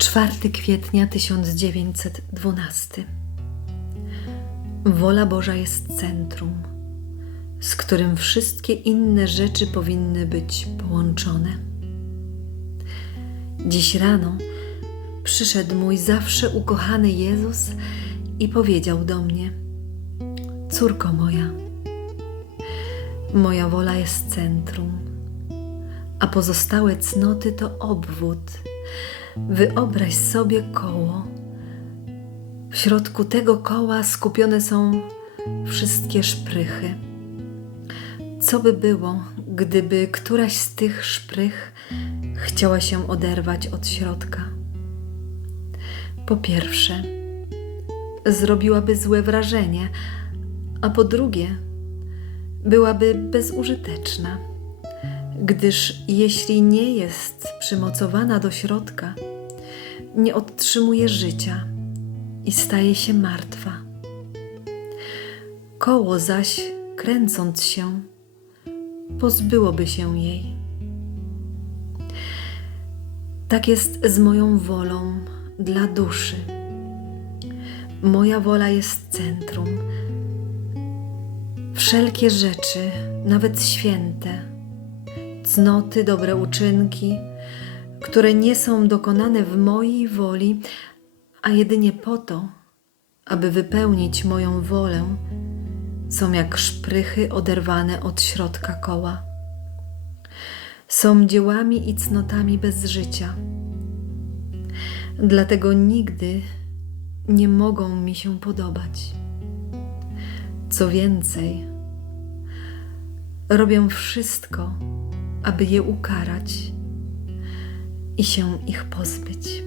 4 kwietnia 1912. Wola Boża jest centrum, z którym wszystkie inne rzeczy powinny być połączone. Dziś rano przyszedł mój zawsze ukochany Jezus i powiedział do mnie: Córko moja, moja wola jest centrum, a pozostałe cnoty to obwód. Wyobraź sobie koło. W środku tego koła skupione są wszystkie szprychy. Co by było, gdyby któraś z tych szprych chciała się oderwać od środka? Po pierwsze, zrobiłaby złe wrażenie, a po drugie, byłaby bezużyteczna, gdyż jeśli nie jest przymocowana do środka, nie otrzymuje życia i staje się martwa. Koło zaś, kręcąc się, pozbyłoby się jej. Tak jest z moją wolą dla duszy. Moja wola jest centrum. Wszelkie rzeczy, nawet święte, cnoty, dobre uczynki, które nie są dokonane w mojej woli, a jedynie po to, aby wypełnić moją wolę, są jak szprychy oderwane od środka koła. Są dziełami i cnotami bez życia. Dlatego nigdy nie mogą mi się podobać. Co więcej, robię wszystko, aby je ukarać i się ich pozbyć.